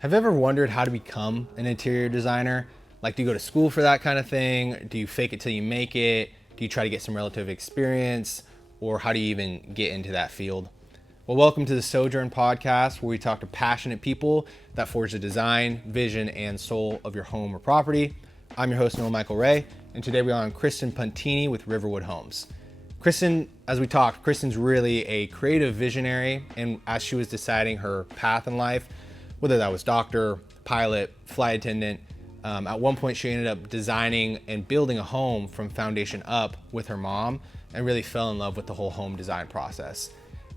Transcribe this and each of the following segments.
Have you ever wondered how to become an interior designer? Like, do you go to school for that kind of thing? Do you fake it till you make it? Do you try to get some relative experience? Or how do you even get into that field? Well, welcome to the Sojourn podcast, where we talk to passionate people that forge the design, vision, and soul of your home or property. I'm your host, Noah Michael Ray, and today we're on Kristyn Puntenny with Riverwood Homes. Kristyn, as we talked, Kristyn's really a creative visionary, and as she was deciding her path in life, whether that was doctor, pilot, flight attendant, at one point she ended up designing and building a home from foundation up with her mom and really fell in love with the whole home design process.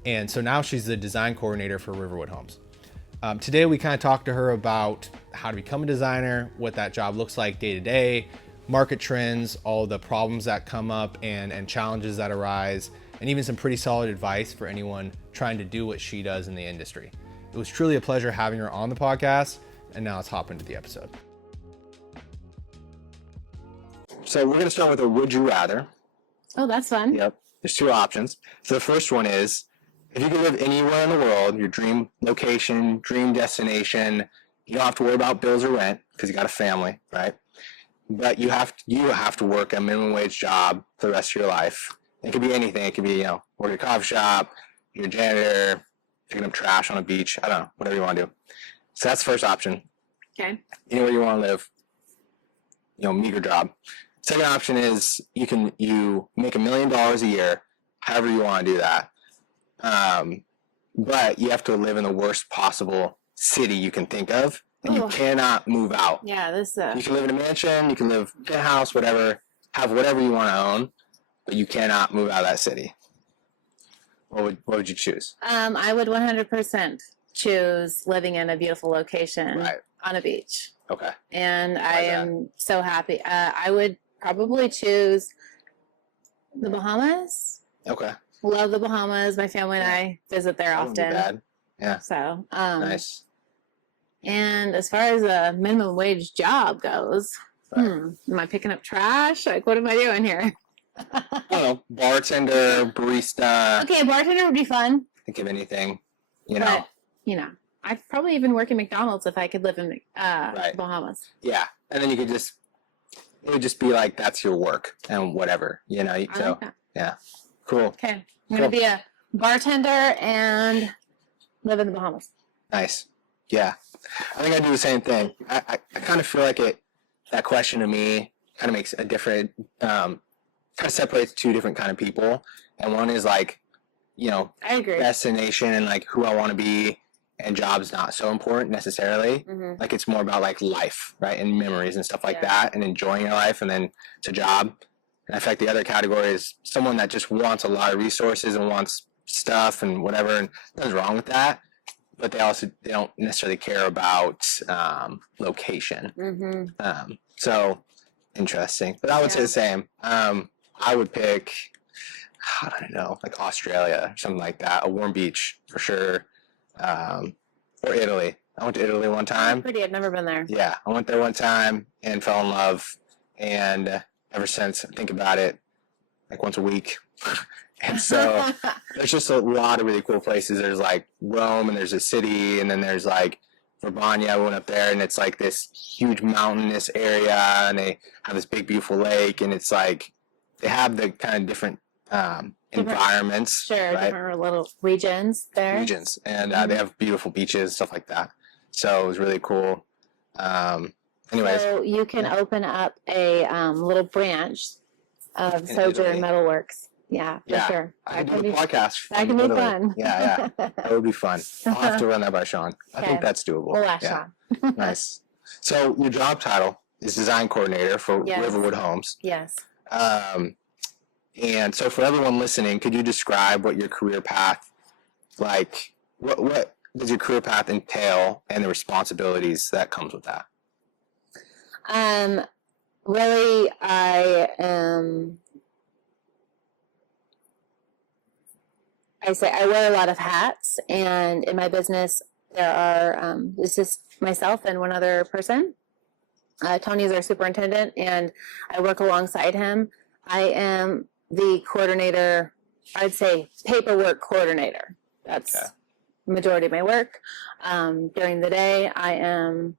And so now she's the design coordinator for Riverwood Homes. Today we kind of talked to her about how to become a designer, what that job looks like day to day, market trends, all the problems that come up and challenges that arise, and even some pretty solid advice for anyone trying to do what she does in the industry. It was truly a pleasure having her on the podcast, and now let's hop into the episode. So we're going to start with a would you rather. Oh, that's fun. Yep. There's two options. So the first one is, if you could live anywhere in the world, your dream location, dream destination, you don't have to worry about bills or rent because you got a family, right? But you have to work a minimum wage job for the rest of your life. It could be anything. It could be, work at a coffee shop, you're a janitor, picking up trash on a beach. I don't know, whatever you want to do. So that's the first option. Okay. Anywhere you want to live, meager job. Second option is you make $1 million a year, however you want to do that. But you have to live in the worst possible city you can think of, and you cannot move out. Yeah, You can live in a mansion, you can live in a house, whatever, have whatever you want to own, but you cannot move out of that city. What would you choose? I would 100% choose living in a beautiful location on a beach. Okay. And I am so happy. I would probably choose the Bahamas. Okay. Love the Bahamas. My family and I visit there That wouldn't be often. bad. Yeah. So, Nice. And as far as a minimum wage job goes, am I picking up trash? Like, what am I doing here? I don't know, bartender, barista. Okay, bartender would be fun. Think of anything, But, I'd probably even work in McDonald's if I could live in Bahamas. Yeah, and then it would just be like, that's your work and whatever, I like that. Yeah, cool. Okay, I'm going to be a bartender and live in the Bahamas. Nice. Yeah, I think I do the same thing. I kind of feel like that question to me kind of makes a different, kind of separates two different kind of people, and one is like, I agree. destination and like who I want to be, and job's not so important necessarily. Mm-hmm. Like it's more about like life, right, and memories and stuff like that, and enjoying your life, and then it's a job. And I feel like the other category is someone that just wants a lot of resources and wants stuff and whatever, and nothing's wrong with that. But they don't necessarily care about location. Mm-hmm. So interesting. But I would say the same. I would pick, I don't know, like Australia or something like that. A warm beach for sure. Or Italy. I went to Italy one time. Pretty. I've never been there. Yeah, I went there one time and fell in love. And ever since, I think about it like once a week. And so there's just a lot of really cool places. There's like Rome, and there's a city, and then there's like Verbania. I went up there, and it's like this huge mountainous area, and they have this big beautiful lake, and it's like they have the kind of different environments. Sure, right? different little regions there. And they have beautiful beaches, stuff like that. So it was really cool. Anyways. So you can open up a little branch of Sojourn Metal Works. Yeah, for sure. I can do the podcast. That can be fun. Yeah. That would be fun. I'll have to run that by Sean. I think that's doable. We'll ask Sean. Nice. So your job title is design coordinator for Riverwood Homes. Yes. And so for everyone listening, could you describe what your career path, like, what does your career path entail and the responsibilities that comes with that? Really, I wear a lot of hats, and in my business there are it's just myself and one other person. Tony is our superintendent, and I work alongside him. I am the coordinator, I'd say paperwork coordinator. That's majority of my work. During the day, I am,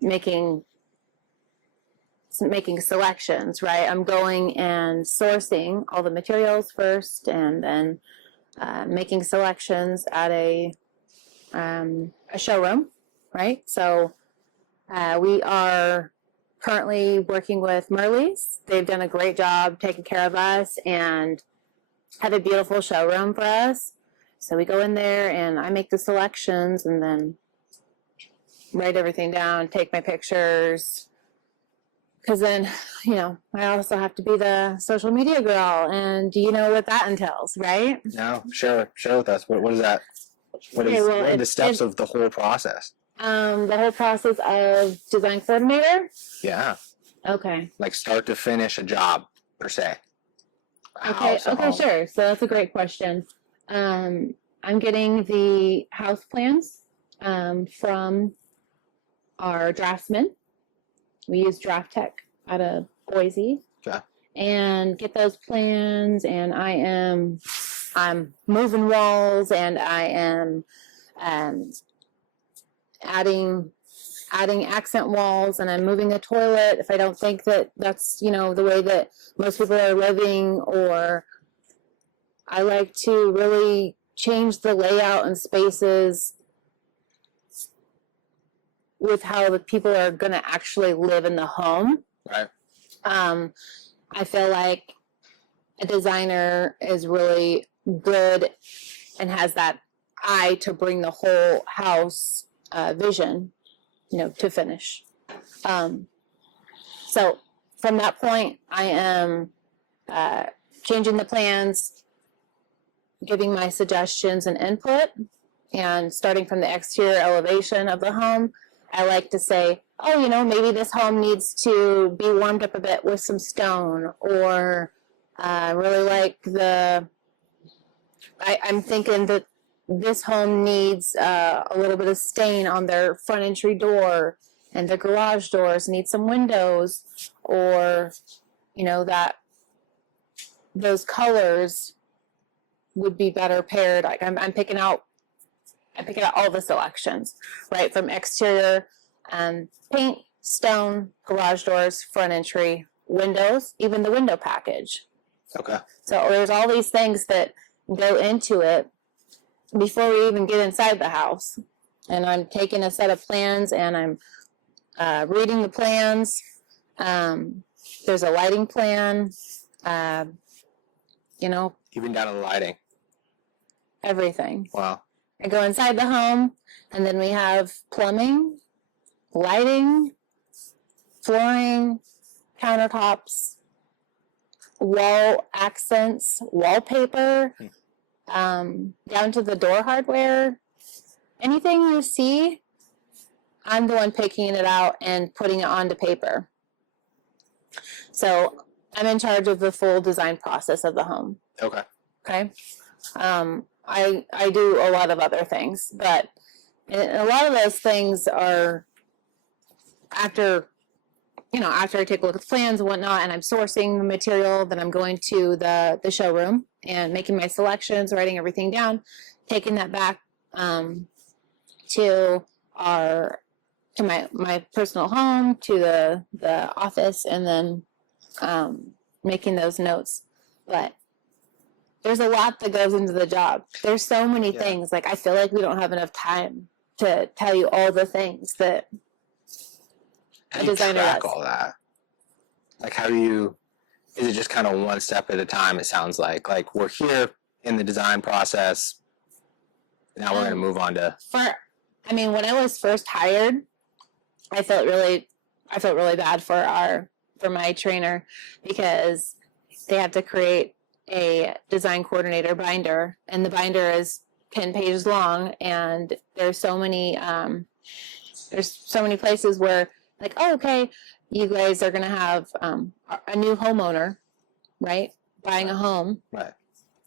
making selections, right? I'm going and sourcing all the materials first, and then making selections at a showroom, right? So we are currently working with Merleys. They've done a great job taking care of us and have a beautiful showroom for us. So we go in there and I make the selections and then write everything down, take my pictures. Because then, I also have to be the social media girl, and you know what that entails, right? No, share with us. What is that? What are the steps of the whole process? The whole process of design coordinator? Yeah. Okay. Like start to finish a job, per se. Okay, sure. So that's a great question. I'm getting the house plans from our draftsman. We use Draft Tech out of Boise. Okay. And get those plans, and I'm moving walls, and I am adding accent walls, and I'm moving a toilet if I don't think that that's the way that most people are living, or I like to really change the layout and spaces with how the people are going to actually live in the home. Right. I feel like a designer is really good and has that eye to bring the whole house vision, to finish. So from that point, I am changing the plans, giving my suggestions and input, and starting from the exterior elevation of the home. I like to say, maybe this home needs to be warmed up a bit with some stone, or I really like I'm thinking that this home needs a little bit of stain on their front entry door, and their garage doors need some windows, or, that those colors would be better paired. Like I'm picking out all the selections, right? From exterior, paint, stone, garage doors, front entry, windows, even the window package. Okay. So there's all these things that go into it before we even get inside the house. And I'm taking a set of plans and I'm reading the plans. There's a lighting plan, Even down to the lighting. Everything. Wow. I go inside the home, and then we have plumbing, lighting, flooring, countertops, wall accents, wallpaper, down to the door hardware. Anything you see, I'm the one picking it out and putting it onto paper. So I'm in charge of the full design process of the home. Okay. Okay. I do a lot of other things, but a lot of those things are after I take a look at the plans and whatnot, and I'm sourcing the material, then I'm going to the showroom and making my selections, writing everything down, taking that back to my personal home, to the office, and then making those notes. But there's a lot that goes into the job. There's so many things. Like, I feel like we don't have enough time to tell you all the things that a designer track does. All that. Like, is it just kind of one step at a time, it sounds like? Like, we're here in the design process. Now we're going to move on to... when I was first hired, I felt really bad for my trainer, because they had to create a design coordinator binder, and the binder is 10 pages long, and there's so many places where, like, oh, okay, you guys are going to have a new homeowner, right, buying a home, right,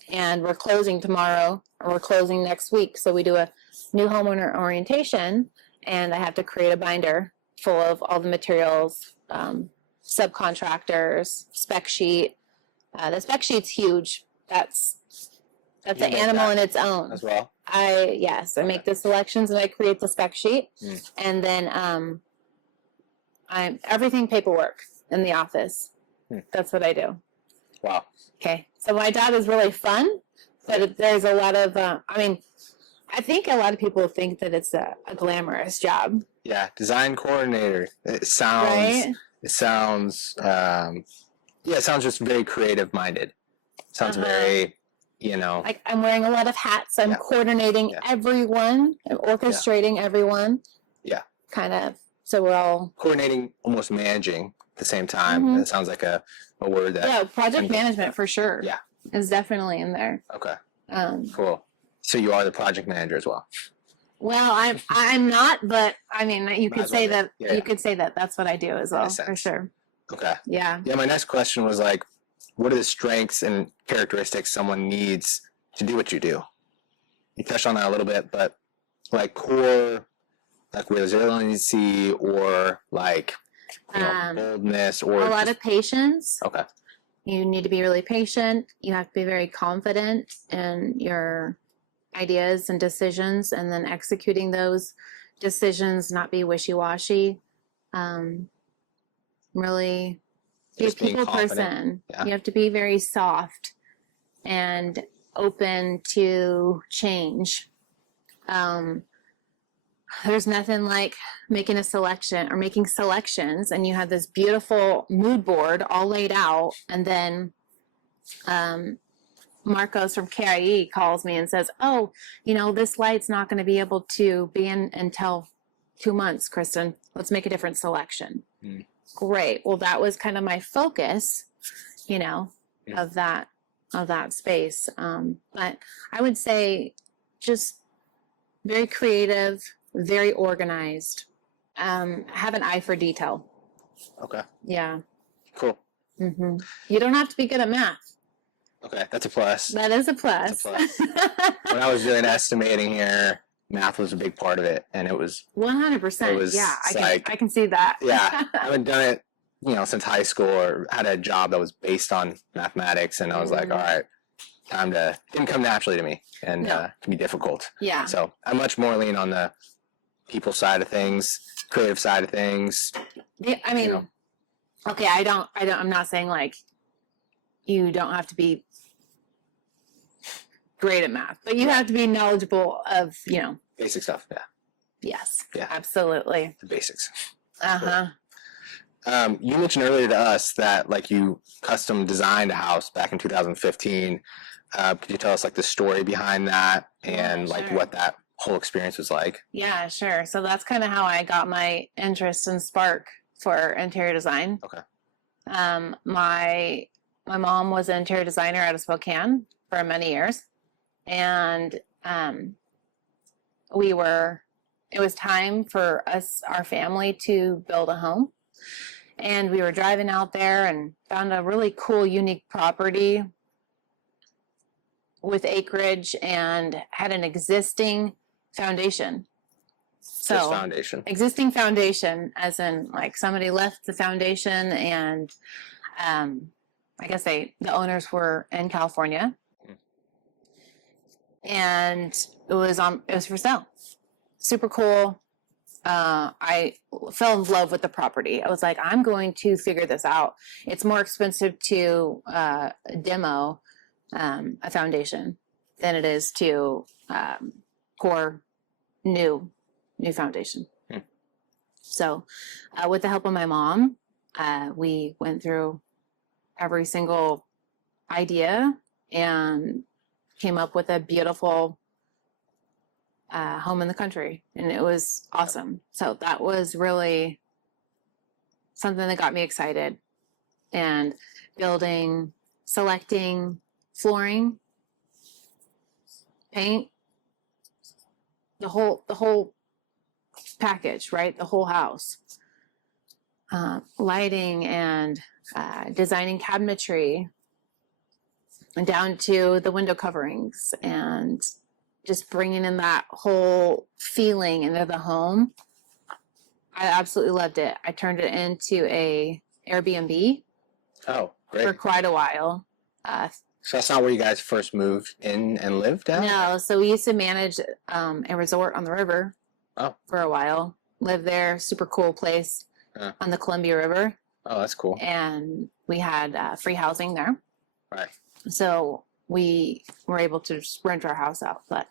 and we're closing tomorrow, or we're closing next week, so we do a new homeowner orientation, and I have to create a binder full of all the materials, subcontractors, spec sheet. The spec sheet's huge. That's That's You an make animal that in its own. as well. Yes, I make the selections and I create the spec sheet, and then I'm everything paperwork in the office. That's what I do. Wow. Okay, so my job is really fun, but there's a lot of. I think a lot of people think that it's a glamorous job. Yeah, design coordinator. It sounds. Right? It sounds. It sounds just very creative minded. Sounds very, Like I'm wearing a lot of hats. I'm coordinating everyone. I'm orchestrating everyone. Yeah. Kind of. So we're all coordinating, almost managing at the same time. That sounds like a word that. project management for sure. Yeah. Is definitely in there. Okay. Cool. So you are the project manager as well. Well, I'm not, but I mean, you Might could as say well that. be. Yeah. You could say that. That's what I do as well, Makes for sense. sure. Okay. Yeah. Yeah. My next question was like, what are the strengths and characteristics someone needs to do what you do? You touched on that a little bit, but like core, like resiliency or like boldness or a lot of patience. Okay. You need to be really patient. You have to be very confident in your ideas and decisions, and then executing those decisions, not be wishy-washy. Really be a Just being people confident. person. Yeah. You have to be very soft and open to change. There's nothing like making a selection or making selections, and you have this beautiful mood board all laid out, and then Marcos from KIE calls me and says, "Oh, this light's not going to be able to be in until 2 months, Kristyn. Let's make a different selection." Great. Well, that was kind of my focus, of that space. But I would say just very creative, very organized, have an eye for detail. Okay. Yeah. Cool. You don't have to be good at math. Okay, that's a plus. That is a plus. That's a plus. When I was doing estimating here, math was a big part of it, and it was 100%. Yeah, I can see that. Yeah, I haven't done it, since high school, or had a job that was based on mathematics, and I was like, all right, didn't come naturally to me, and can be difficult. Yeah. So I much more lean on the people side of things, creative side of things. Yeah, I mean, okay, I'm not saying like you don't have to be great at math, but you have to be knowledgeable of, Basic stuff, yeah. Yes. Yeah. Absolutely. The basics. Uh-huh. You mentioned earlier to us that like you custom designed a house back in 2015. Could you tell us like the story behind that and like sure. what that whole experience was like? Yeah, sure. So that's kind of how I got my interest and spark for interior design. Okay. My mom was an interior designer out of Spokane for many years, and it was time for our family to build a home, and we were driving out there and found a really cool, unique property with acreage and had an existing foundation. So Just foundation. Existing foundation, as in like somebody left the foundation, and I guess the owners were in California, and it was for sale. Super cool. I fell in love with the property. I was like, I'm going to figure this out. It's more expensive to demo a foundation than it is to pour new foundation. So with the help of my mom, we went through every single idea and came up with a beautiful home in the country, and it was awesome. So that was really something that got me excited. And selecting flooring, paint, the whole package, right? The whole house. Lighting and designing cabinetry, and down to the window coverings, and just bringing in that whole feeling into the home. I absolutely loved it. I turned it into a Airbnb Oh, great. for quite a while. So that's not where you guys first moved in and lived at? No, so we used to manage a resort on the river for a while. Lived there, super cool place on the Columbia River. Oh, that's cool. And we had free housing there. Right. So we were able to just rent our house out. But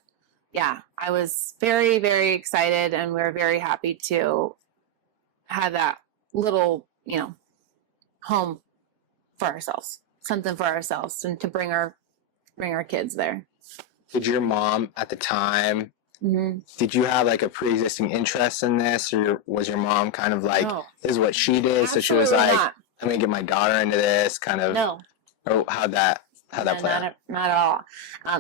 yeah, I was very, very excited, and we were very happy to have that little, home for ourselves, something for ourselves, and to bring our kids there. Did your mom at the time, did you have like a pre-existing interest in this, or was your mom kind of like, this is what she did, so she was like, I'm going to get my daughter into this, kind of? No. Or how'd that play out? Not at all.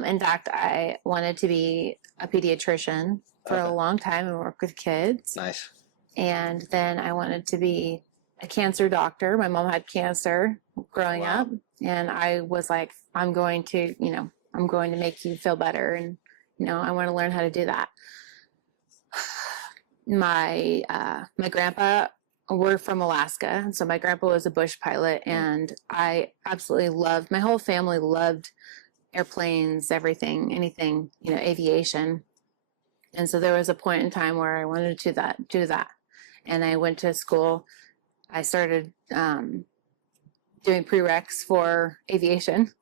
In fact, I wanted to be a pediatrician for a long time and work with kids. Nice. And then I wanted to be a cancer doctor. My mom had cancer growing up, and I was like, I'm going to make you feel better, and I want to learn how to do that. My grandpa, we're from Alaska, and so my grandpa was a bush pilot, and I absolutely loved, my whole family loved airplanes, everything, anything, aviation. And so there was a point in time where I wanted to do that. And I went to school. I started doing prereqs for aviation.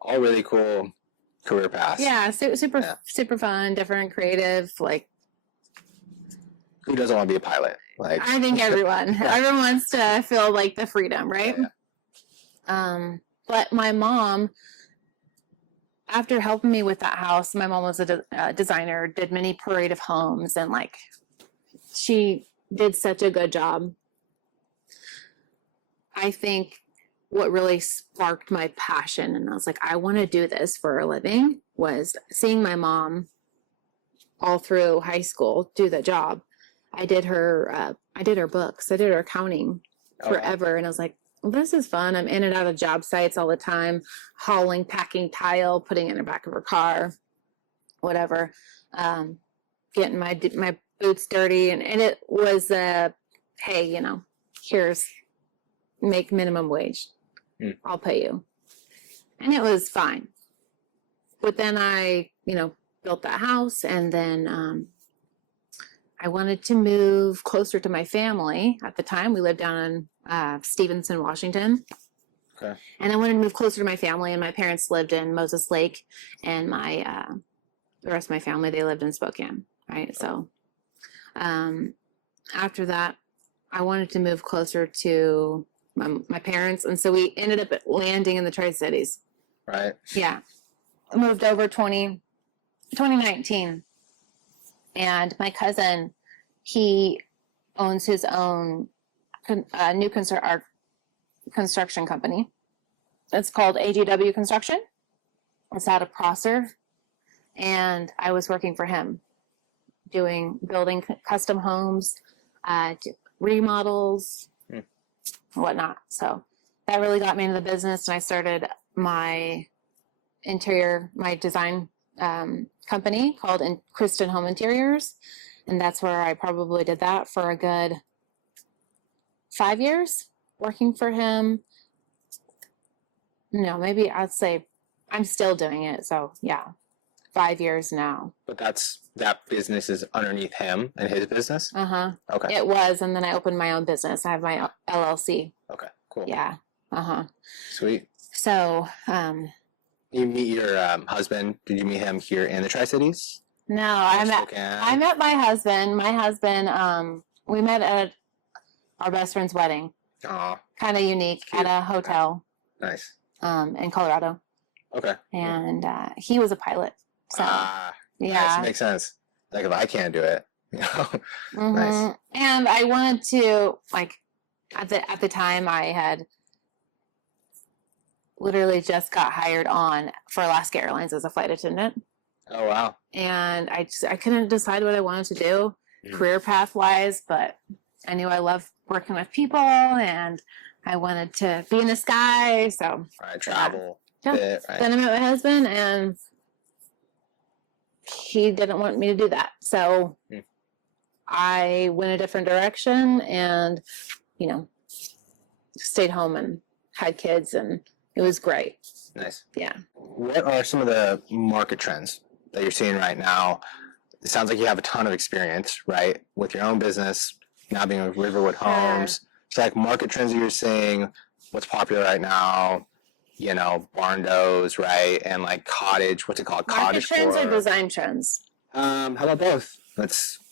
All really cool career paths. Yeah, super fun, different, creative. Like, who doesn't want to be a pilot? Like, I think everyone wants to feel like the freedom, right? Yeah. But my mom, after helping me with that house, my mom was a designer, did many parade of homes, and like, she did such a good job. I think what really sparked my passion, and I was like, I want to do this for a living, was seeing my mom all through high school do the job. I did her books. I did her accounting forever. And I was like, well, this is fun. I'm in and out of job sites all the time, hauling, packing tile, putting it in the back of her car, whatever. Getting my boots dirty. And it was, hey, here's, make minimum wage. I'll pay you. And it was fine. But then I, built that house, and then I wanted to move closer to my family. At the time, we lived down in Stevenson, Washington. Okay. And I wanted to move closer to my family, and my parents lived in Moses Lake, and the rest of my family, they lived in Spokane, right? So after that, I wanted to move closer to my parents, and so we ended up landing in the Tri-Cities. Right. Yeah. I moved over 2019. And my cousin, he owns his own new construction company. It's called AGW Construction. It's out of Prosser. And I was working for him, building custom homes, remodels, whatnot. So that really got me into the business, and I started my design company called Kristyn Home Interiors, and that's where I probably did that for a good 5 years, working for him. No, maybe I'd say I'm still doing it. So yeah, 5 years now. But that business is underneath him and his business? Uh-huh. Okay. It was, and then I opened my own business. I have my LLC. Okay, cool. Yeah. Uh-huh. Sweet. So, you meet your husband, did you meet him here in the Tri-Cities? No, I met my husband. My husband, we met at our best friend's wedding. Aw. Kind of unique. Cute. At a hotel. Nice. In Colorado. Okay. And he was a pilot. So, yeah. Nice. Makes sense. Like, if I can't do it, Nice. And I wanted to, like, at the time I had literally just got hired on for Alaska Airlines as a flight attendant. Oh, wow. And I couldn't decide what I wanted to do career path wise, but I knew I loved working with people, and I wanted to be in the sky. So travel. Right. Then I met my husband, and he didn't want me to do that. So I went a different direction, and, stayed home and had kids, and it was great. Nice. Yeah. What are some of the market trends that you're seeing right now? It sounds like you have a ton of experience, right, with your own business, now being with Riverwood Homes. So, like, market trends that you're seeing, what's popular right now, you know, barn doors, right, and like cottage, what's it called? Market Cottage trends core. or design trends? How about both?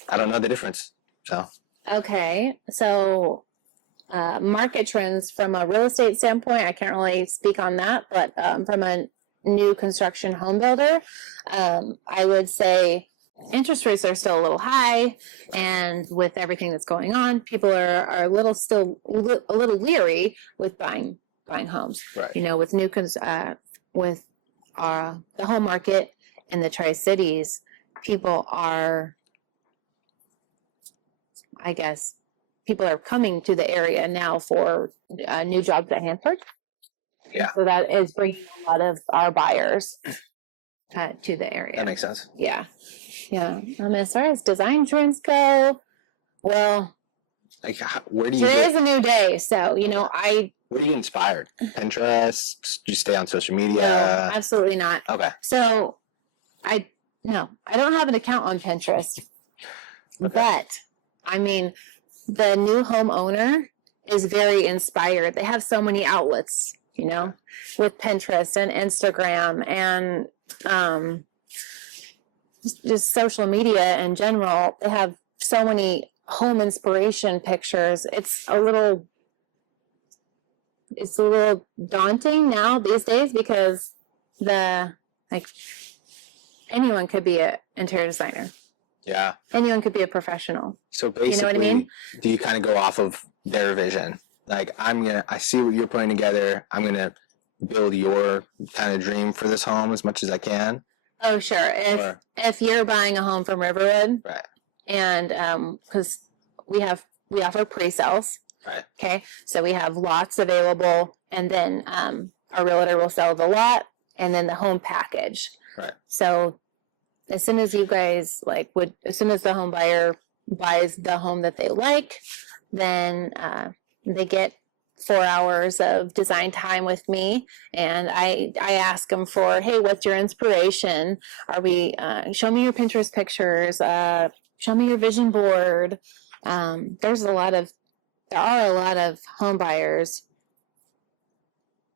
I don't know the difference. So, Okay, so market trends from a real estate standpoint, I can't really speak on that, but from a new construction home builder, I would say interest rates are still a little high, and with everything that's going on, people are a little leery with buying homes. right. You know, with with the home market in the Tri-Cities, people are, I guess, people are coming to the area now for new jobs at Hanford. Yeah. So that is bringing a lot of our buyers to the area. That makes sense. Yeah. Yeah. As far as design trends go, well, Like, where do you today is a new day. So, you know, where do you get inspired? Pinterest? Do you stay on social media? No, absolutely not. Okay. So, I don't have an account on Pinterest. Okay. But, I mean, the new homeowner is very inspired. They have so many outlets, you know, with Pinterest and Instagram and just social media in general. They have so many home inspiration pictures. It's a little daunting now these days because anyone could be an interior designer. Yeah. Anyone could be a professional. So basically, you know what I mean? Do you kind of go off of their vision? Like, I see what you're putting together. I'm going to build your kind of dream for this home as much as I can. Oh, sure. If you're buying a home from Riverwood, right, and because we offer pre-sales, right, okay, so we have lots available, and then our realtor will sell the lot, and then the home package. right. So as soon as you guys as soon as the home buyer buys the home that they like, then they get 4 hours of design time with me, and I ask them for, hey, what's your inspiration? Show me your Pinterest pictures, show me your vision board. There are a lot of home buyers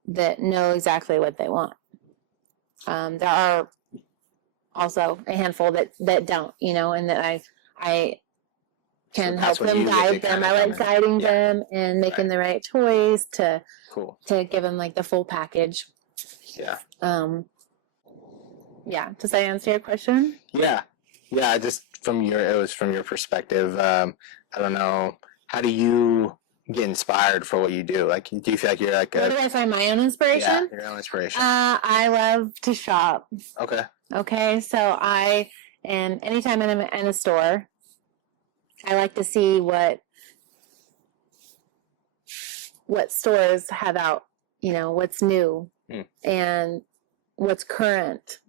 that know exactly what they want. There are also a handful that don't, you know, and that I can help them, guide them. I like guiding them and making the right choice to give them like the full package. Yeah. Yeah. Does that answer your question? Yeah. Yeah. Just it was from your perspective. I don't know. How do you get inspired for what you do? Like, do you feel like you're like where do I find my own inspiration? Yeah, your own inspiration. I love to shop. Okay. So anytime I'm in a store, I like to see what stores have out, you know, what's new and what's current.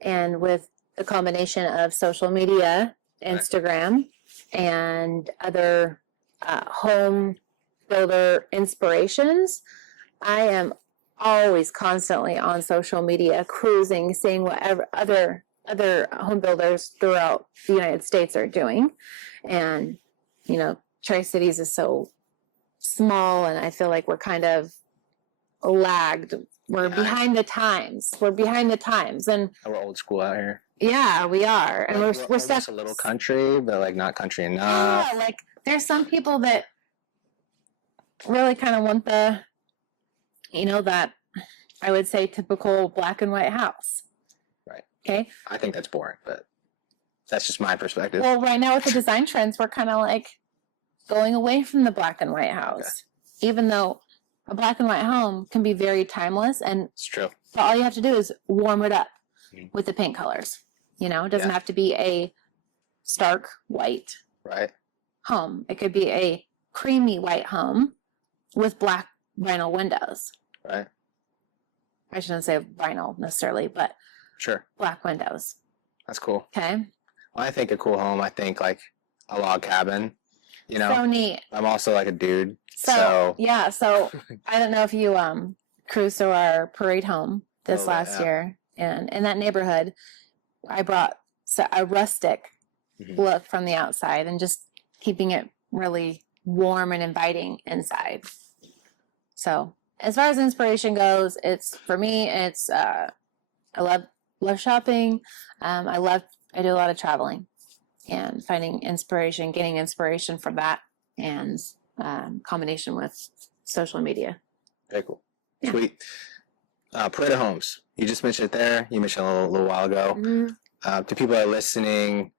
And with the combination of social media, Instagram, and other home builder inspirations, I am always constantly on social media, cruising, seeing whatever other home builders throughout the United States are doing. And, you know, Tri-Cities is so small, and I feel like we're kind of lagged. We're behind the times. And we're old school out here. Yeah, we are. And we're stuck. A little country, but like not country enough. Yeah, like there's some people that really kind of want that I would say typical black and white house. Right. Okay. I think that's boring, but that's just my perspective. Well, right now with the design trends, we're kind of like going away from the black and white house, even though a black and white home can be very timeless, and it's true. But all you have to do is warm it up with the paint colors. You know, it doesn't have to be a stark white home. It could be a creamy white home with black vinyl windows. Right. I shouldn't say vinyl necessarily, but black windows. That's cool. Okay. When I think a cool home, I think like a log cabin. You know, so neat. I'm also like a dude. So yeah. So I don't know if you cruised to our parade home this Oh, last yeah. year, and in that neighborhood, I brought a rustic Mhm. look from the outside and just keeping it really warm and inviting inside. So as far as inspiration goes, it's for me, it's I love shopping. I do a lot of traveling and finding inspiration, getting inspiration from that, and combination with social media. Very cool. Yeah. Sweet. Parade of Homes. You just mentioned it there. You mentioned a little while ago. Mhm. To people that are listening,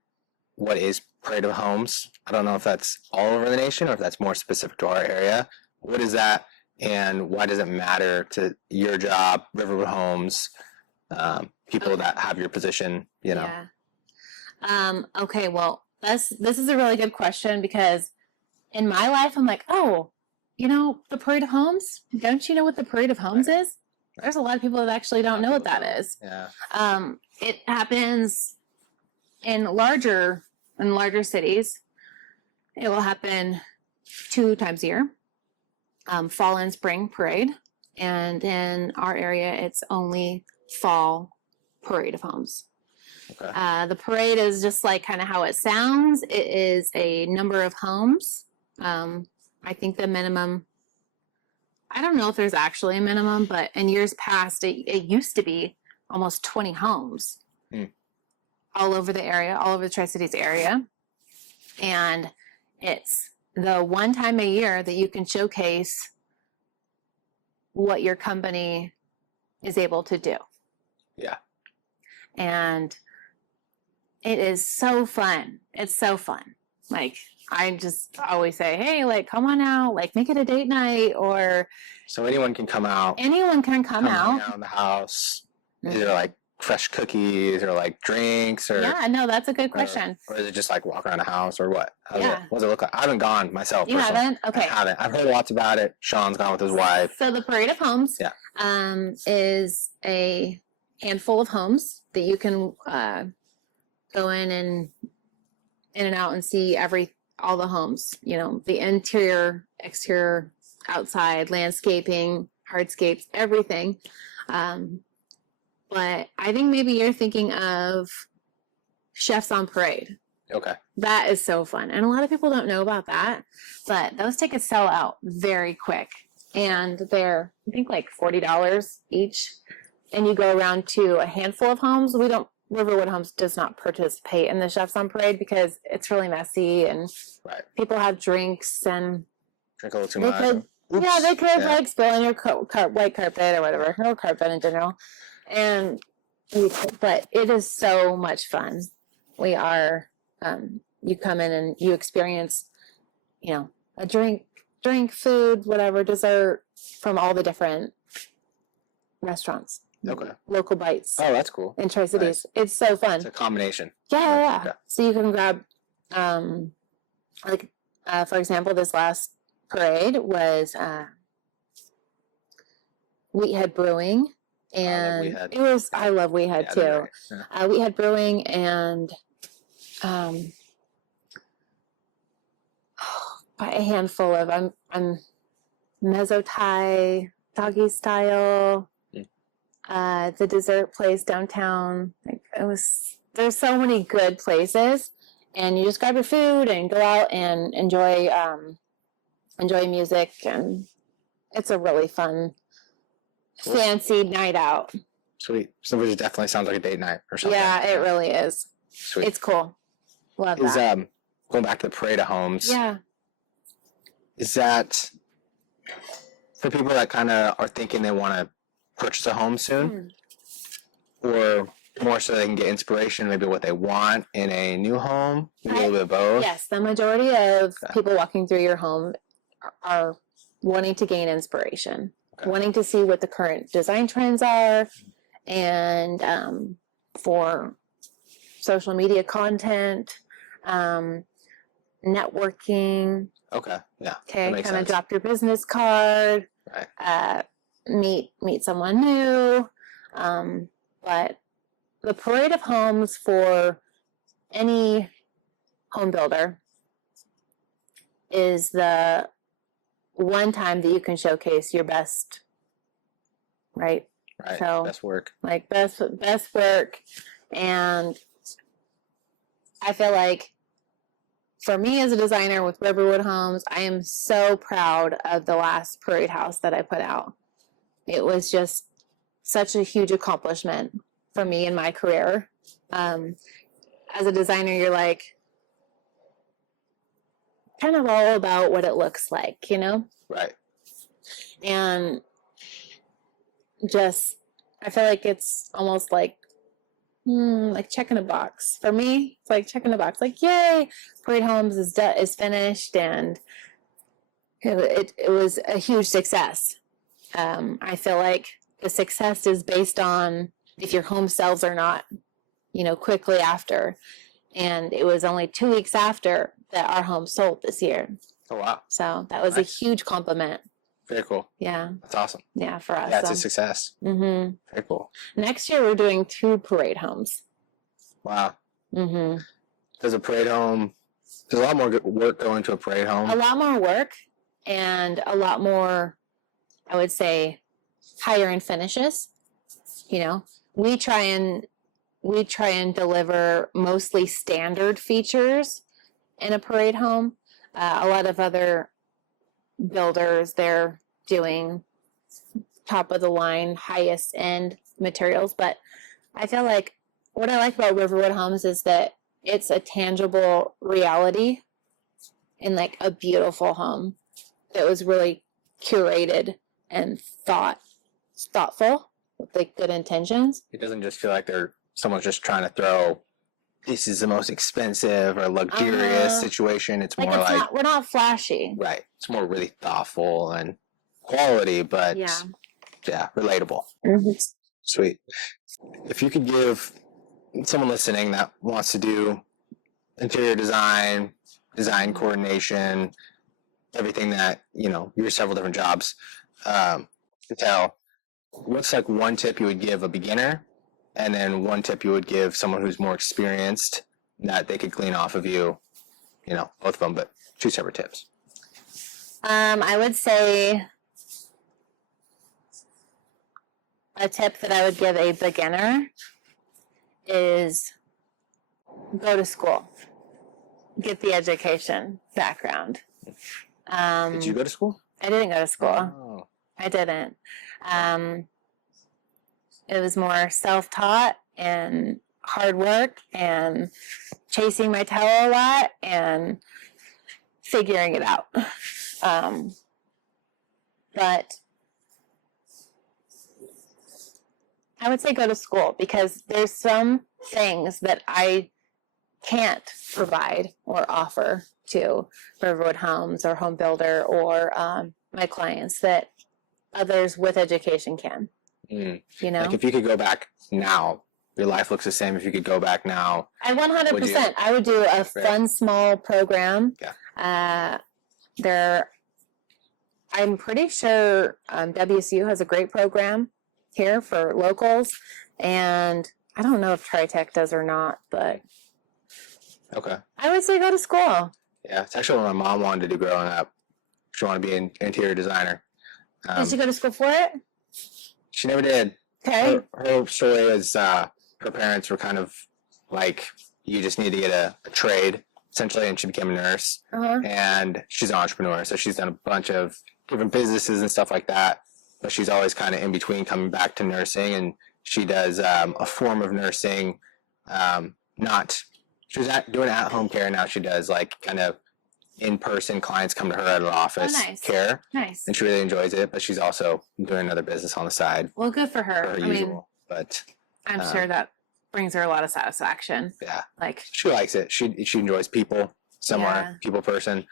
what is Parade of Homes? I don't know if that's all over the nation or if that's more specific to our area. What is that, and why does it matter to your job, Riverwood Homes, people that have your position? You know. Yeah. Okay. Well, this is a really good question because in my life, I'm like, oh, the Parade of Homes. Don't you know what the Parade of Homes is? There's a lot of people that actually don't know what that is. Yeah. It happens in larger cities. It will happen 2 times a year, fall and spring parade. And in our area, it's only fall Parade of Homes. Okay. The parade is just like kind of how it sounds. It is a number of homes. I think the minimum, I don't know if there's actually a minimum, but in years past, it used to be almost 20 homes all over the area, all over the Tri-Cities area. And it's the one time a year that you can showcase what your company is able to do. Yeah. And it is so fun. It's so fun. Like, I just always say, hey, like, come on out, like, make it a date night, or So anyone can come out. anyone can come hang out. out in the house. Mhm. Is there like fresh cookies or like drinks or? Yeah, no, that's a good question. Or is it just like walk around the house or what? Yeah. What does it look like? I haven't gone myself. You personally. haven't? Okay. I haven't. I've heard lots about it. Sean's gone with his wife. So the Parade of Homes is a handful of homes that you can go in and out and see all the homes, the interior, exterior, outside, landscaping, hardscapes, everything. But I think maybe you're thinking of Chefs on Parade. Okay. That is so fun. And a lot of people don't know about that, but those tickets sell out very quick. And they're, I think, like $40 each. And you go around to a handful of homes. Riverwood Homes does not participate in the Chefs on Parade because it's really messy and people have drinks and drink a little too much. They could like spill on your white carpet or whatever, or carpet in general. But it is so much fun. We are, you come in and you experience, a drink, food, whatever, dessert from all the different restaurants. Okay. Local bites. Oh, that's cool. In Tri-Cities. Nice. It's so fun. It's a combination. Yeah. Okay. So you can grab, for example, this last parade was Wheathead Brewing. And I love Wheathead too. Yeah. Wheathead Brewing and a handful of, I'm mezzo Thai, doggy style. The dessert place downtown. There's so many good places, and you just grab your food and go out and enjoy music, and it's a really fun, fancy night out. Sweet. So it definitely sounds like a date night or something. Yeah, it really is. Sweet. It's cool. Love that. Going back to the Parade of Homes. Yeah. Is that for people that kind of are thinking they want to purchase a home soon, or more so they can get inspiration, maybe what they want in a new home, maybe a little bit of both? Yes, the majority of people walking through your home are wanting to gain inspiration, wanting to see what the current design trends are, and for social media content, networking. Okay, yeah. Okay, kind of drop your business card. Right. Meet someone new. But the Parade of Homes for any home builder is the one time that you can showcase your best right? Right. So Best work. like best work. And I feel like for me as a designer with Riverwood Homes, I am so proud of the last parade house that I put out. It was just such a huge accomplishment for me in my career. As a designer, you're like kind of all about what it looks like, you know? Right. And just, I feel like it's almost like checking a box. For me, it's like checking a box. Like, yay, Parade Homes is finished, and it was a huge success. I feel like the success is based on if your home sells or not, quickly after. And it was only 2 weeks after that our home sold this year. Oh, wow. So that was Nice. a huge compliment. Very cool. Yeah. That's awesome. Yeah, for us. Yeah, it's a success. Mm-hmm. Very cool. Next year, we're doing 2 parade homes. Wow. Mm-hmm. Does a parade home, there's a lot more work going to a parade home? A lot more work and a lot more, I would say, higher end finishes. We try and deliver mostly standard features in a parade home. A lot of other builders, they're doing top of the line, highest end materials. But I feel like what I like about Riverwood Homes is that it's a tangible reality in like a beautiful home that was really curated and thoughtful with like good intentions. It doesn't just feel like someone's just trying to throw, this is the most expensive or luxurious situation. It's more like we're not flashy. Right. It's more really thoughtful and quality, but yeah, relatable. Mm-hmm. Sweet. If you could give someone listening that wants to do interior design coordination, everything that, your several different jobs, to tell, what's like one tip you would give a beginner, and then one tip you would give someone who's more experienced that they could glean off of you, both of them, but 2 separate tips. I would say a tip that I would give a beginner is go to school. Get the education background. Did you go to school? I didn't go to school. Oh. I didn't. It was more self-taught and hard work and chasing my tail a lot and figuring it out. But I would say go to school, because there's some things that I can't provide or offer to Riverwood Homes or Home Builder or my clients that others with education can. Like if you could go back now, your life looks the same. If you could go back now, I 100%. I would do a fun small program. Yeah. I'm pretty sure WSU has a great program here for locals, and I don't know if TriTech does or not, but okay. I would say go to school. Yeah, it's actually what my mom wanted to do growing up. She wanted to be an interior designer. Did she go to school for it? She never did. Okay. Her story is her parents were kind of like, you just need to get a trade, essentially, and she became a nurse. Uh-huh. And she's an entrepreneur, so she's done a bunch of different businesses and stuff like that. But she's always kind of in between coming back to nursing, and she does a form of nursing. She was doing at-home care, now she does like kind of in-person clients come to her at an office care. Nice. And she really enjoys it, but she's also doing another business on the side. Well, good for her. But I'm sure that brings her a lot of satisfaction. Yeah. Like, she likes it. She enjoys people, people person.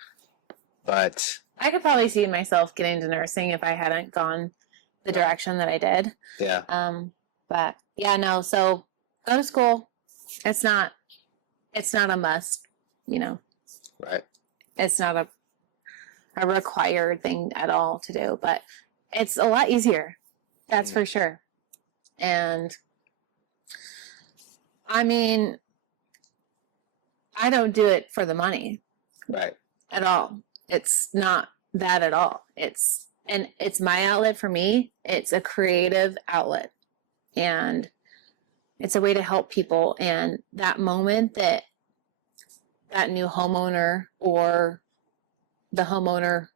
But I could probably see myself getting into nursing if I hadn't gone the direction that I did. Yeah. But yeah, no, so go to school. It's not a must, Right. It's not a required thing at all to do, but it's a lot easier. That's for sure. And I mean, I don't do it for the money. Right. At all. It's not that at all. It's and it's my outlet for me. It's a creative outlet, and it's a way to help people. And that moment that that new homeowner or the homeowner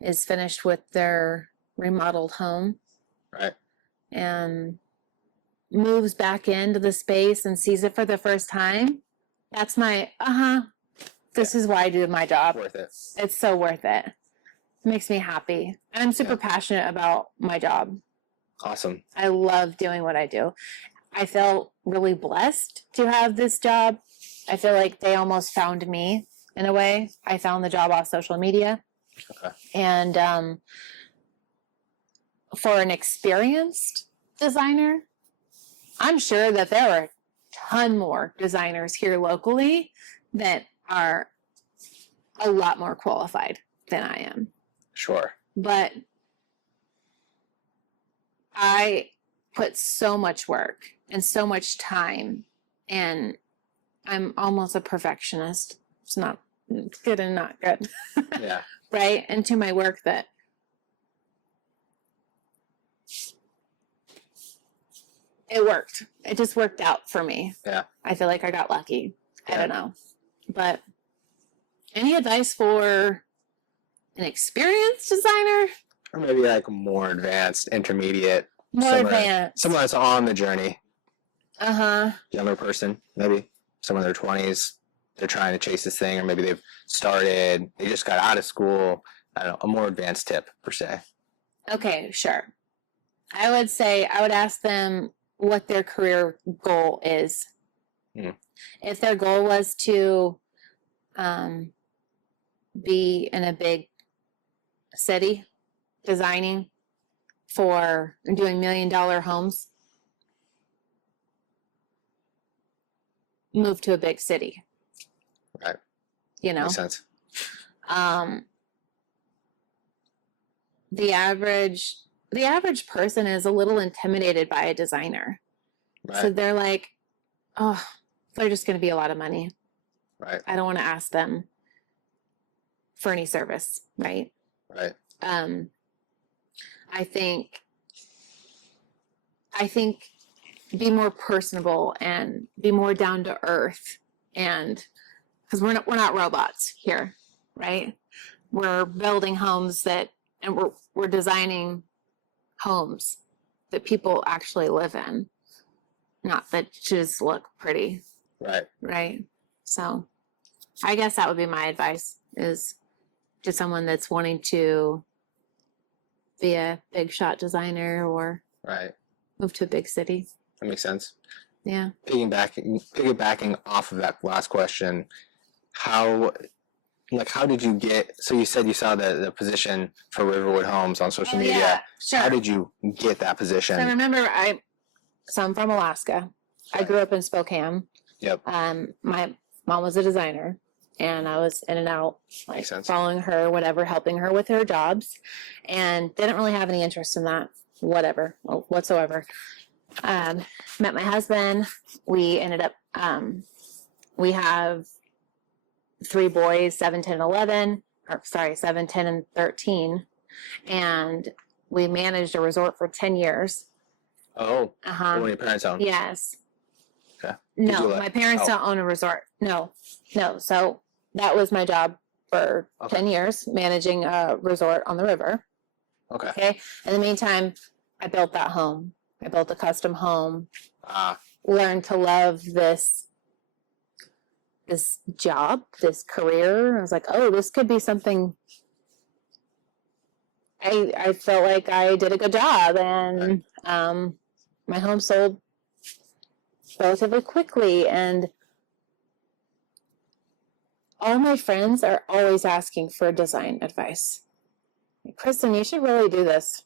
is finished with their remodeled home Right. and moves back into the space and sees it for the first time, that's my, this is why I do my job. Worth it. It's so worth it. It makes me happy. And I'm super passionate about my job. Awesome. I love doing what I do. I feel really blessed to have this job. I feel like they almost found me in a way. I found the job off social media. Okay. And for an experienced designer, I'm sure that there are a ton more designers here locally that are a lot more qualified than I am. Sure. But I put so much work and so much time, and I'm almost a perfectionist. It's not it's good and not good. Yeah. Right? Into my work that it worked. It just worked out for me. Yeah. I feel like I got lucky. I Yeah. don't know. But any advice for an experienced designer? Or maybe like more advanced, intermediate. More advanced. Someone that's on the journey. Uh-huh. Younger person, maybe. Someone in their 20s. They're trying to chase this thing, or maybe they've started, they just got out of school. I don't know, a more advanced tip, per se. Okay, sure. I would say I would ask them what their career goal is. If their goal was to be in a big city designing for doing $1 million homes, move to a big city. Right. You know, Makes sense. The average person is a little intimidated by a designer. Right. So they're like, oh, they're just going to be a lot of money. Right. I don't want to ask them for any service, right? Right. I think be more personable and be more down to earth, and because we're not robots here, right? We're building homes and we're designing homes that people actually live in, not that just look pretty. Right. Right. So I guess that would be my advice, is to someone that's wanting to be a big shot designer or Right. move to a big city. That makes sense. Yeah. Piggybacking off of that last question, how did you get, so you said you saw the position for Riverwood Homes on social media. Yeah, sure. How did you get that position? So I remember I'm from Alaska. I grew up in Spokane. Yep. My mom was a designer, and I was in and out, like Makes sense. following her, whatever, helping her with her jobs, and didn't really have any interest in that, whatsoever. Met my husband. We ended up, we have 3 boys, 7, 10, 11, 7, 10, and 13. And we managed a resort for 10 years. Oh, Uh-huh. when your parents own? Yes. Okay. No, my parents don't own a resort. No. So that was my job for 10 years, managing a resort on the river. Okay. In the meantime, I built that home. I built a custom home. Learned to love this job, this career. I was like, oh, this could be something. I felt like I did a good job, and my home sold relatively quickly, and all my friends are always asking for design advice. Kristyn, you should really do this.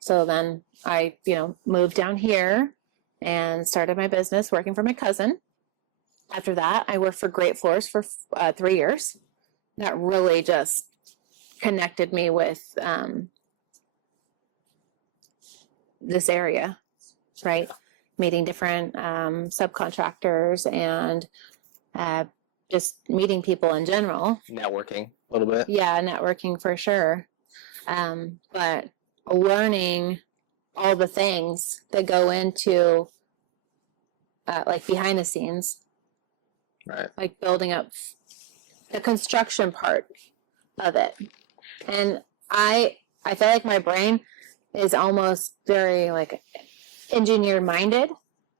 So then I, moved down here and started my business working for my cousin. After that, I worked for Great Floors for 3 years. That really just connected me with this area, right? Meeting different subcontractors and just meeting people in general. Networking a little bit. Yeah, networking for sure. But learning all the things that go into like behind the scenes, Right. like building up the construction part of it. And I feel like my brain is almost very like engineer minded,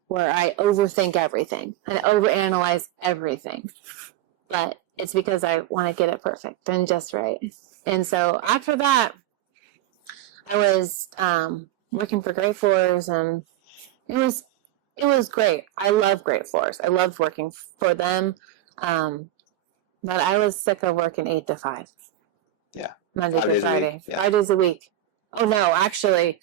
where I overthink everything and overanalyze everything. But it's because I want to get it perfect and just right. And so after that, I was working for Great Floors, and it was great. I love Great Floors. I loved working for them. But I was sick of working 8 to 5. Yeah. Monday to Friday. Yeah. 5 days a week. Oh no, actually,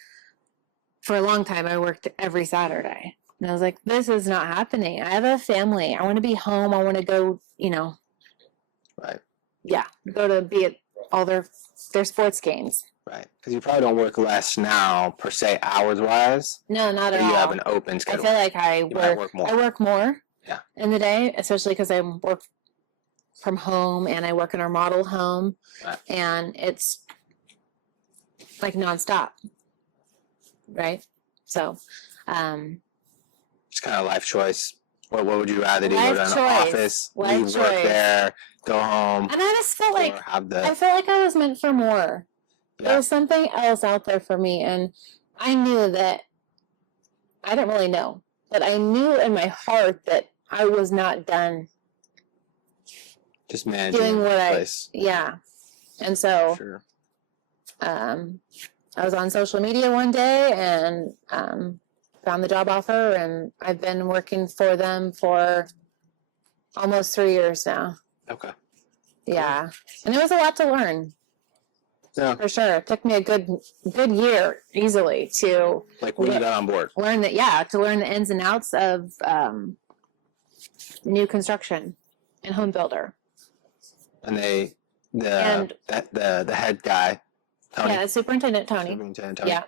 for a long time I worked every Saturday. And I was like, this is not happening. I have a family. I want to be home. I want to go, Right. Yeah, go to be at all their sports games. Right. Because you probably don't work less now, per se, hours-wise. No, not at all. You have an open schedule. I feel like I work more Yeah. in the day, especially because I work from home and I work in our model home. Right. And it's like nonstop. Right? So, it's kind of life choice. What would you rather do? Go to an office, leave work there, go home? And I just felt like I felt like I was meant for more. Yeah. There was something else out there for me, and I knew that I didn't really know, but I knew in my heart that I was not done just managing doing what place. And so Sure. I was on social media one day and found the job offer, and I've been working for them for almost 3 years now. Okay. Yeah. And it was a lot to learn. Yeah. For sure. It took me a good year easily to like when you got on board. to learn the ins and outs of new construction and home builder. And the head guy, Tony. Yeah, Superintendent Tony. Yeah.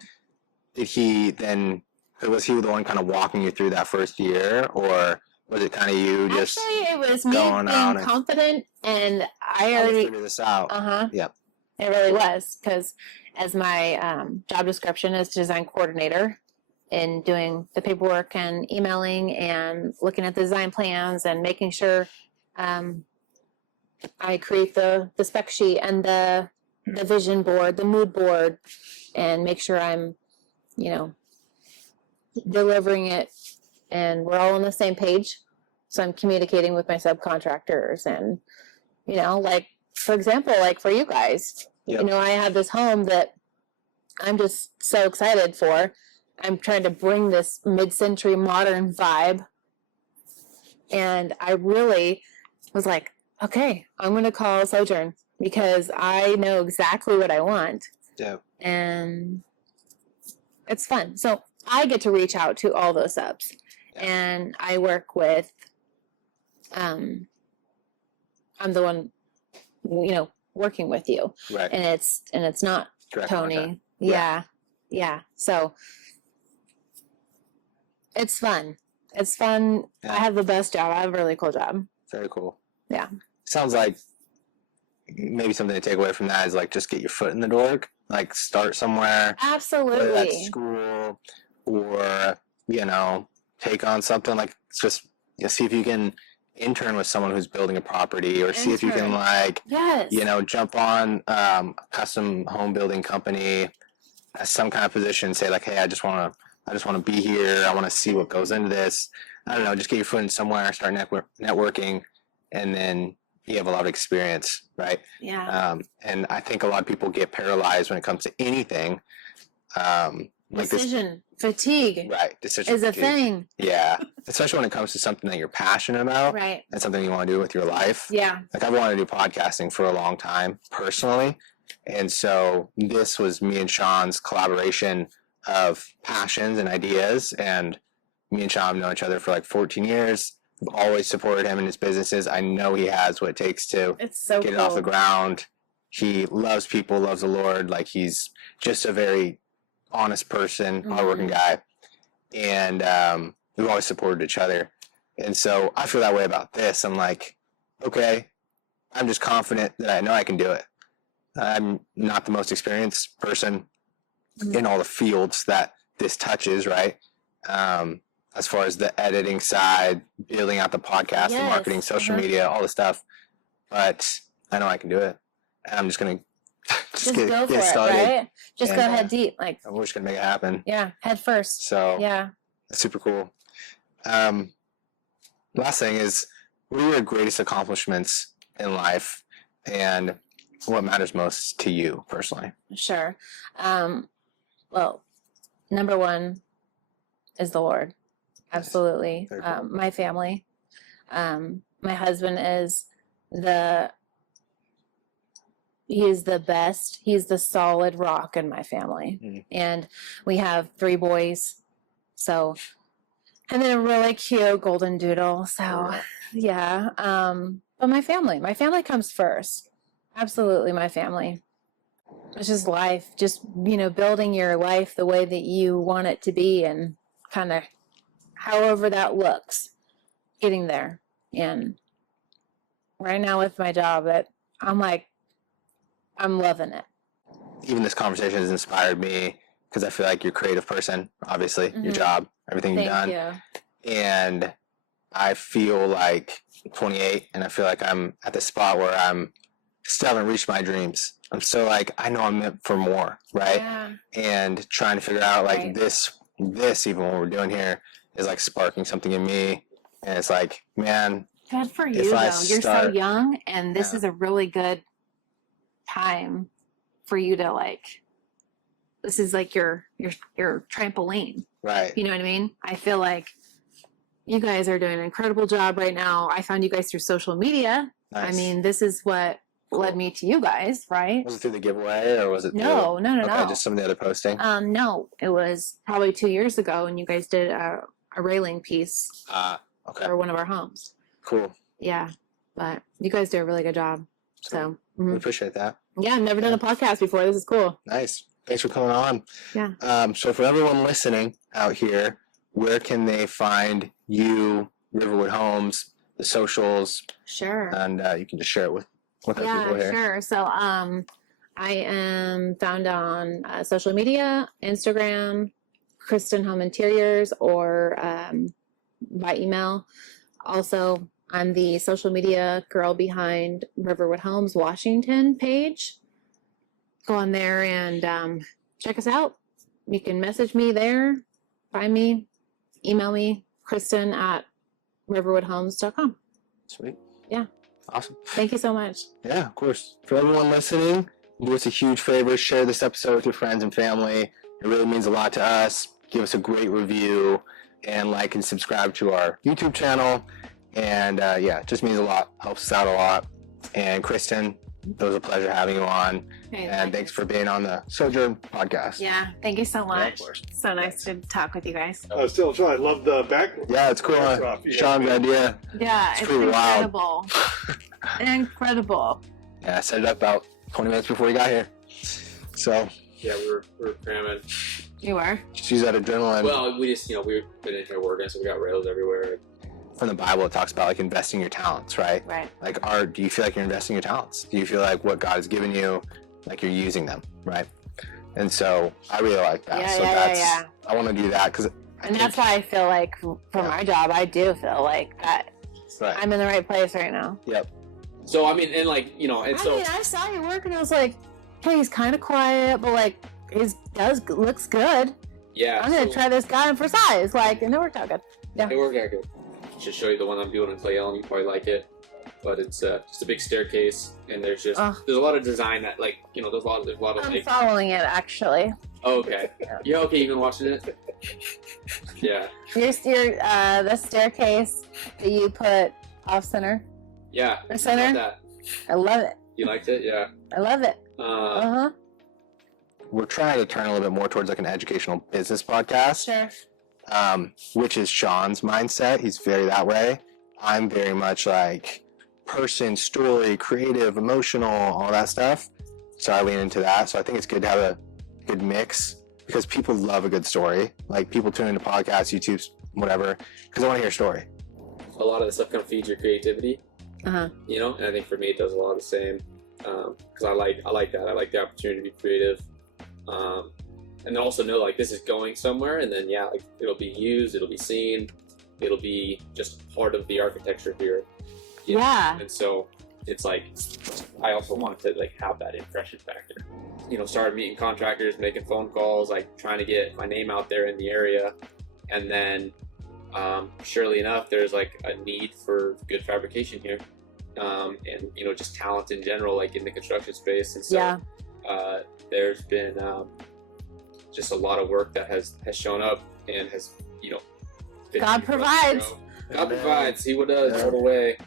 Did he then, was he the one kind of walking you through that first year, or was it kind of you just Actually, it was me being confident, and I already figured this out? Yep. It really was, because as my job description is design coordinator, in doing the paperwork and emailing and looking at the design plans and making sure I create the spec sheet and the vision board, the mood board, and make sure I'm, delivering it, and we're all on the same page. So I'm communicating with my subcontractors, and, like, for example, like for you guys, Yep. I have this home that I'm just so excited for. I'm trying to bring this mid-century modern vibe. And I really was like, okay, I'm going to call Sojourn because I know exactly what I want. Yeah. And it's fun. So I get to reach out to all those subs. Yeah. And I work with, I'm the one, working with you. Right. And it's not Direct Tony. contact. Yeah. So it's fun. Yeah. I have the best job. I have a really cool job. Very cool. Yeah. Sounds like maybe something to take away from that is like just get your foot in the door, like start somewhere. Absolutely. Whether that's school or, take on something like just see if you can intern with someone who's building a property, or see if you can jump on a custom home building company as some kind of position, say like, hey, I just want to be here. I want to see what goes into this. I don't know, just get your foot in somewhere, start networking, and then you have a lot of experience, right? Yeah. And I think a lot of people get paralyzed when it comes to anything. Decision fatigue. Right. Decision is fatigue. A thing. Yeah. Especially when it comes to something that you're passionate about. Right. And something you want to do with your life. Yeah. Like I've wanted to do podcasting for a long time personally. And so this was me and Sean's collaboration of passions and ideas. And me and Sean have known each other for like 14 years. I've always supported him in his businesses. I know he has what it takes to get it off the ground. He loves people, loves the Lord. Like he's just a very honest person, hardworking guy. And we've always supported each other. And so I feel that way about this. I'm like, okay, I'm just confident that I know I can do it. I'm not the most experienced person Mhm. in all the fields that this touches, right? As far as the editing side, building out the podcast, the marketing, Yes. social media, all the stuff. But I know I can do it. And I'm just going to Just go for it, started. right? Just And, go head deep. Like, We're just going to make it happen. yeah, head first. So Yeah. that's super cool. Last thing is, what are your greatest accomplishments in life, and what matters most to you personally? Sure. Well, number one is the Lord. Absolutely. Very cool. My family. My husband is he is the best. He's the solid rock in my family. Mhm. And we have 3 boys. So, and then a really cute golden doodle. So, yeah. But my family comes first. Absolutely, my family. It's just life, just, building your life the way that you want it to be, and kind of however that looks, getting there. And right now with my job, I'm loving it. Even this conversation has inspired me, because I feel like you're a creative person, obviously, your Mhm. job, everything you've Thank done. you. And I feel like 28, and I feel like I'm at the spot where I'm still haven't reached my dreams. I'm still like, I know I'm meant for more, right? Yeah. And trying to figure out like Right. this, even what we're doing here is like sparking something in me. And it's like, man, Good for you, If though. I You're so start- young, and this Yeah. is a really good time for you to this is like your trampoline. right. You know what I mean? I feel like you guys are doing an incredible job right now. I found you guys through social media. Nice. I mean, this is what led me to you guys, right? Was it through the giveaway, or was it No, no, okay, no. just some of the other posting? No, it was probably 2 years ago, and you guys did a railing piece Okay, for one of our homes. cool. Yeah, but you guys do a really good job. So, We mhm. appreciate that. Yeah, I've never done a podcast before. This is cool. Nice. Thanks for coming on. Yeah. So for everyone listening out here, where can they find you, Riverwood Homes, the socials, Sure. and you can just share it with our people here. Sure. So, I am found on social media, Instagram, Kristyn Home Interiors, or by email. Also, I'm the social media girl behind Riverwood Homes Washington page. Go on there and check us out. You can message me there, find me, email me, Kristyn at riverwoodhomes.com. Sweet. Yeah. Awesome. Thank you so much. Yeah, of course. For everyone listening, do us a huge favor. Share this episode with your friends and family. It really means a lot to us. Give us a great review, and like and subscribe to our YouTube channel. And yeah, it just means a lot. Helps us out a lot. And Kristyn, it was a pleasure having you on. Okay, And thanks for being on the Sojourn podcast. Yeah, thank you so much. course. So nice to talk with you guys. Still, Sean, I love the back. Yeah, it's cool. Backdrop, yeah. Sean's idea. Yeah, It's it's pretty wild. incredible. Incredible. Yeah, I set it up about 20 minutes before we got here. So Yeah, we were cramming. You were? just use that adrenaline. Well, we just, we've been in here working, so we got rails everywhere. From the Bible, it talks about like investing your talents, right? Right. Like, do you feel like you're investing your talents? Do you feel like what God has given you, like you're using them, right? And so I really like that. Yeah, so yeah. I want to do that because And that's why I feel like for my job, I do feel like that right. I'm in the right place right now. Yep. So, I mean, and like, and I so, mean, I saw you work and I was like, hey, he's kind of quiet, but like, looks good. yeah. I'm going to so try this guy for size. Like, and it worked out good. It worked out good. Just show you the one I'm doing in Clay Ellen, you probably like it. But it's just a big staircase, and there's a lot of design that, like, there's a lot of I'm like, following it, actually. oh, okay. Yeah, okay, you've been watching it? Yeah. The staircase that you put off center. Yeah. The center? Love that. I love it. You liked it? Yeah. I love it. Uh-huh. We're trying to turn a little bit more towards like an educational business podcast. Sure. Which is Sean's mindset. He's very that way. I'm very much like person, story, creative, emotional, all that stuff. So I lean into that. So I think it's good to have a good mix because people love a good story. Like people tune into podcasts, YouTube, whatever, because they want to hear a story. A lot of the stuff kind of feeds your creativity, Uh-huh. and I think for me it does a lot of the same. because I like that. I like the opportunity to be creative, and then also know like this is going somewhere, and then like it'll be used, it'll be seen, it'll be just part of the architecture here. Yeah. And so it's like I also wanted to like have that impression factor. Started meeting contractors, making phone calls, like trying to get my name out there in the area, and then surely enough, there's like a need for good fabrication here, and just talent in general, like in the construction space. And so there's been just a lot of work that has shown up and has God provides. God provides. He would does right away.